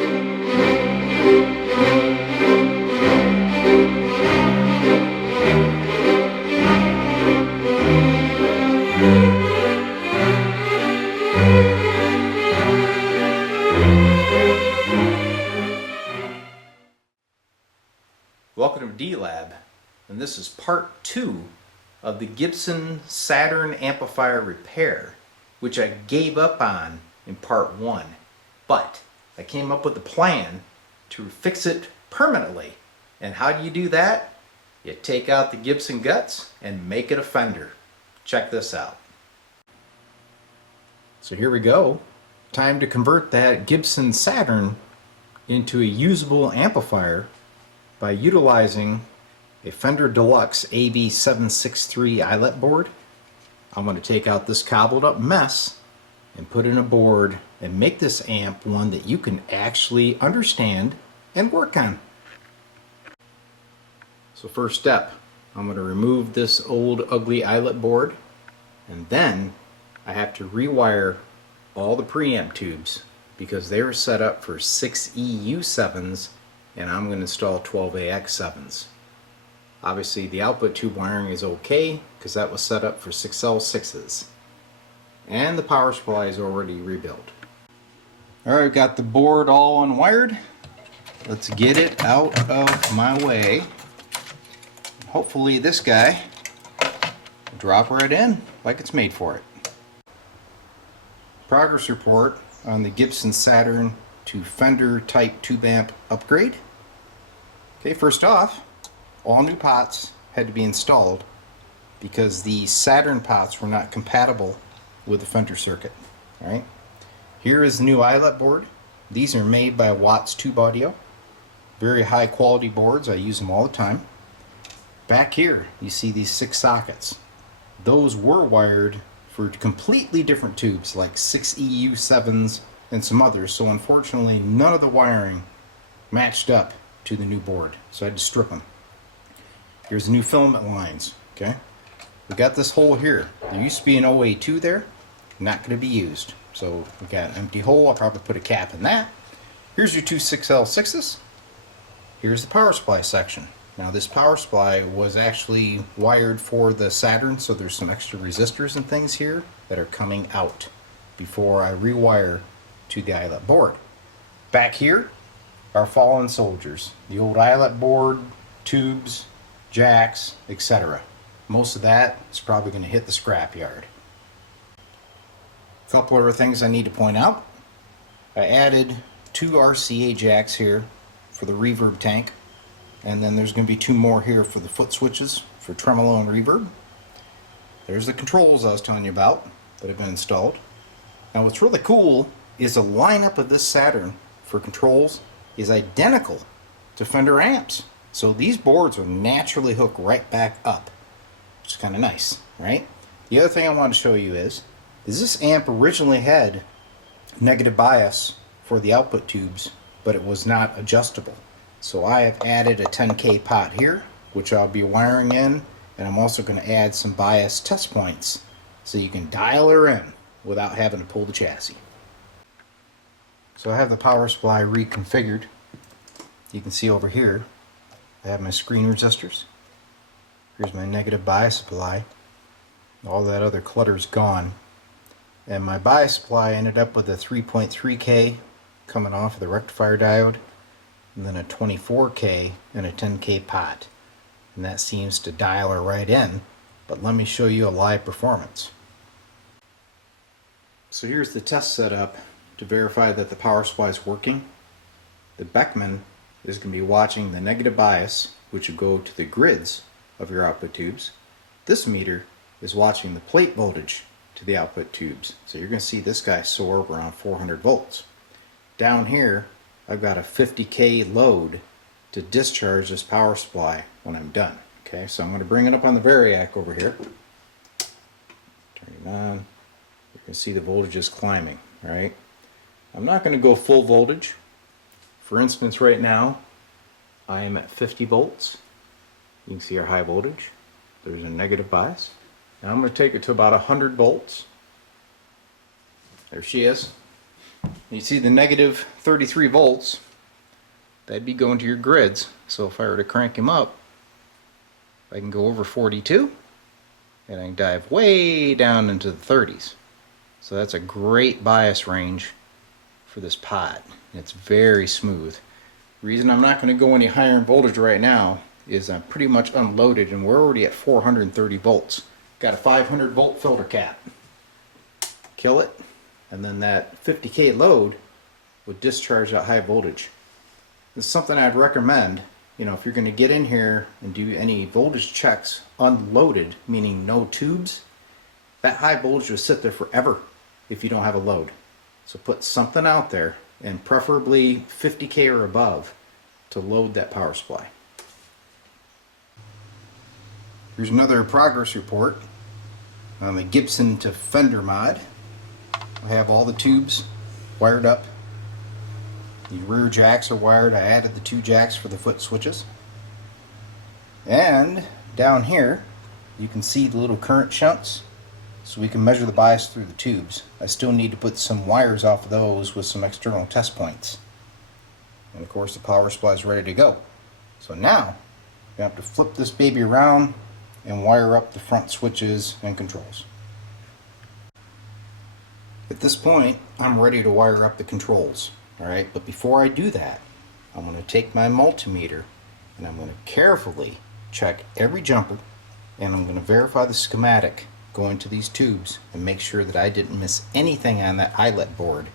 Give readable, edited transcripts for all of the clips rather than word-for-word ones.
Welcome to D-lab, and this is part 2 of the Gibson Saturn amplifier repair, which I gave up on in part 1, but I came up with a plan to fix it permanently. And how do you do that? You take out the Gibson guts and make it a Fender. Check this out. So here we go. Time to convert that Gibson Saturn into a usable amplifier by utilizing a Fender Deluxe AB763 eyelet board. I'm going to take out this cobbled up mess and put in a board and make this amp one that you can actually understand and work on. So first step, I'm going to remove this old ugly eyelet board, and then I have to rewire all the preamp tubes because they were set up for 6EU7s and I'm going to install 12AX7s. Obviously the output tube wiring is okay because that was set up for 6L6s. And the power supply is already rebuilt. Alright, I've got the board all unwired. Let's get it out of my way. Hopefully this guy will drop right in like it's made for it. Progress report on the Gibson Saturn to Fender type tube amp upgrade. Okay, first off, all new pots had to be installed because the Saturn pots were not compatible with the Fender circuit. All right, here is the new eyelet board. These are made by Watts Tube Audio. Very high quality boards. I use them all the time. Back here, you see these 6 sockets. Those were wired for completely different tubes, like 6EU7s and some others, so unfortunately none of the wiring matched up to the new board, so I had to strip them. Here's the new filament lines. Okay, we got this hole here. There used to be an OA2 there, not going to be used, so we got an empty hole. I'll probably put a cap in that. Here's your 2 6L6s. Here's the power supply section. Now this power supply was actually wired for the Saturn, so there's some extra resistors and things here that are coming out before I rewire to the eyelet board. Back here are fallen soldiers, the old eyelet board, tubes, jacks, etc. Most of that is probably going to hit the scrap yard. A couple other things I need to point out. I added 2 RCA jacks here for the reverb tank, and then there's going to be 2 more here for the foot switches for tremolo and reverb. There's the controls I was telling you about that have been installed. Now what's really cool is the lineup of this Saturn for controls is identical to Fender amps. So these boards will naturally hook right back up, which is kind of nice, right? The other thing I want to show you is this amp originally had negative bias for the output tubes, but it was not adjustable. So I have added a 10K pot here, which I'll be wiring in, and I'm also going to add some bias test points so you can dial her in without having to pull the chassis. So I have the power supply reconfigured. You can see over here I have my screen resistors. Here's my negative bias supply. All that other clutter is gone. And my bias supply ended up with a 3.3K coming off of the rectifier diode, and then a 24K and a 10K pot. And that seems to dial her right in. But let me show you a live performance. So here's the test setup to verify that the power supply is working. The Beckman is going to be watching the negative bias, which will go to the grids of your output tubes. This meter is watching the plate voltage to the output tubes. So you're going to see this guy soar around 400 volts. Down here, I've got a 50K load to discharge this power supply when I'm done. Okay, so I'm going to bring it up on the Variac over here. Turn it on. You can see the voltage is climbing, right? I'm not going to go full voltage. For instance, right now, I am at 50 volts. You can see our high voltage. There's a negative bias. Now I'm going to take it to about 100 volts. There she is. You see the negative 33 volts, that'd be going to your grids. So if I were to crank him up, I can go over 42 and I can dive way down into the 30s. So that's a great bias range for this pot. It's very smooth. The reason I'm not going to go any higher in voltage right now is I'm pretty much unloaded and we're already at 430 volts. Got a 500 volt filter cap. Kill it, and then that 50K load would discharge that high voltage. This is something I'd recommend, you know, if you're going to get in here and do any voltage checks unloaded, meaning no tubes, that high voltage will sit there forever if you don't have a load. So put something out there, and preferably 50K or above, to load that power supply. Here's another progress report on the Gibson to Fender mod. I have all the tubes wired up. The rear jacks are wired. I added the 2 jacks for the foot switches. And down here you can see the little current shunts, so we can measure the bias through the tubes. I still need to put some wires off of those with some external test points. And of course the power supply is ready to go. So now you have to flip this baby around and wire up the front switches and controls. At this point I'm ready to wire up the controls. Alright, but before I do that, I'm going to take my multimeter and I'm going to carefully check every jumper, and I'm going to verify the schematic going to these tubes and make sure that I didn't miss anything on that eyelet board,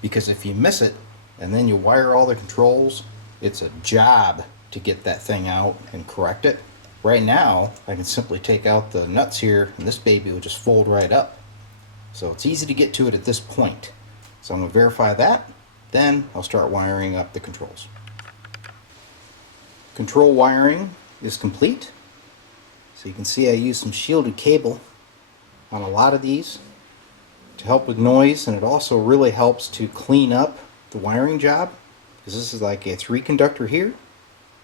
because if you miss it and then you wire all the controls, it's a job to get that thing out and correct it. Right now I can simply take out the nuts here and this baby will just fold right up, so it's easy to get to it at this point. So I'm going to verify that, then I'll start wiring up the controls. Control wiring is complete. So you can see I use some shielded cable on a lot of these to help with noise, and it also really helps to clean up the wiring job, because this is like a 3 conductor here,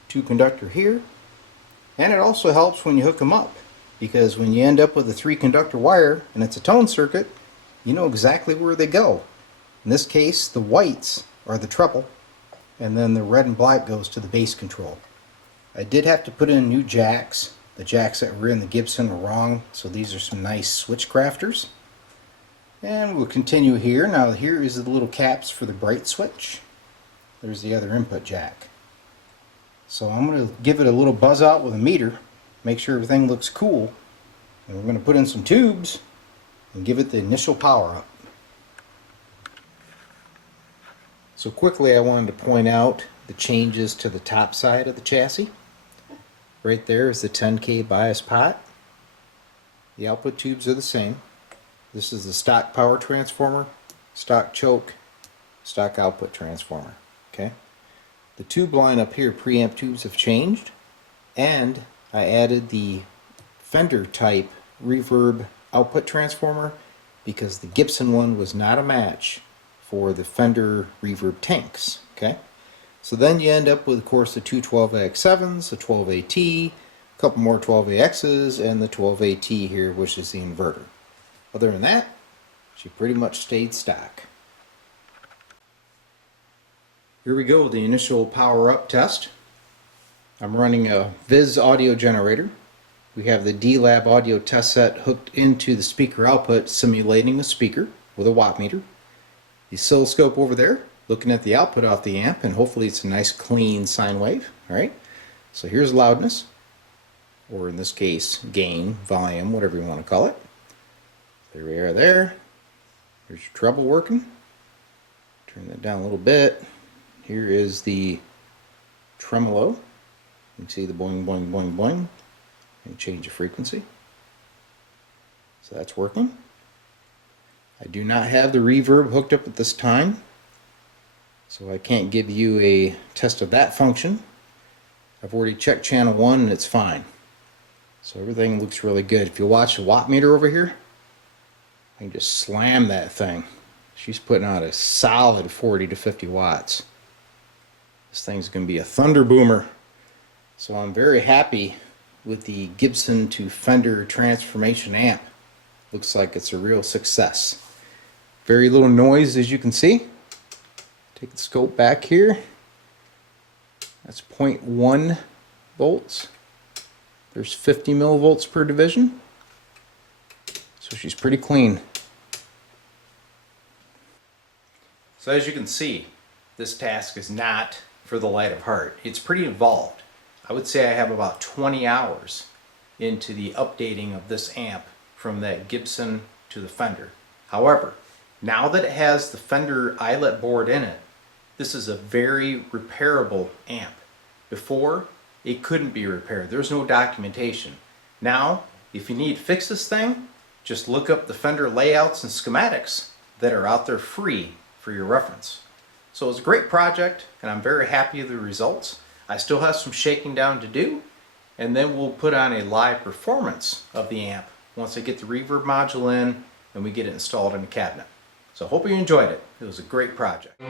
2 conductor here, and it also helps when you hook them up, because when you end up with a 3 conductor wire and it's a tone circuit, you know exactly where they go. In this case the whites are the treble, and then the red and black goes to the bass control. I did have to put in new jacks. The jacks that were in the Gibson were wrong, so these are some nice switch crafters. And we'll continue here. Now here is the little caps for the bright switch. There's the other input jack. So I'm going to give it a little buzz out with a meter, make sure everything looks cool, and we're going to put in some tubes and give it the initial power up. So quickly I wanted to point out the changes to the top side of the chassis. Right there is the 10K bias pot. The output tubes are the same. This is the stock power transformer, stock choke, stock output transformer. Okay. The tube line up here, preamp tubes, have changed, and I added the Fender type reverb output transformer because the Gibson one was not a match for the Fender reverb tanks. Okay. So then you end up with, of course, the 2 12AX7s, the 12AT, a couple more 12AXs, and the 12AT here, which is the inverter. Other than that, she pretty much stayed stock. Here we go, the initial power up test. I'm running a Viz audio generator. We have the D-lab audio test set hooked into the speaker output, simulating a speaker with a watt meter. The oscilloscope over there, looking at the output off the amp, and hopefully it's a nice clean sine wave. Alright, so here's loudness, or in this case gain, volume, whatever you want to call it. There we are there. Here's your treble working. Turn that down a little bit. Here is the tremolo. You can see the boing, boing, boing, boing. And change the frequency. So that's working. I do not have the reverb hooked up at this time, so I can't give you a test of that function. I've already checked channel 1 and it's fine. So everything looks really good. If you watch the watt meter over here, I can just slam that thing. She's putting out a solid 40 to 50 watts. This thing's going to be a thunder boomer. So I'm very happy with the Gibson to Fender transformation amp. Looks like it's a real success. Very little noise, as you can see. Take the scope back here. That's 0.1 volts. There's 50 millivolts per division. So she's pretty clean. So as you can see, this task is not for the light of heart. It's pretty involved. I would say I have about 20 hours into the updating of this amp from that Gibson to the Fender. However, now that it has the Fender eyelet board in it, this is a very repairable amp. Before, it couldn't be repaired. There's no documentation. Now, if you need to fix this thing, just look up the Fender layouts and schematics that are out there free for your reference. So it's a great project, and I'm very happy with the results. I still have some shaking down to do, and then we'll put on a live performance of the amp once I get the reverb module in and we get it installed in the cabinet. So I hope you enjoyed it. It was a great project.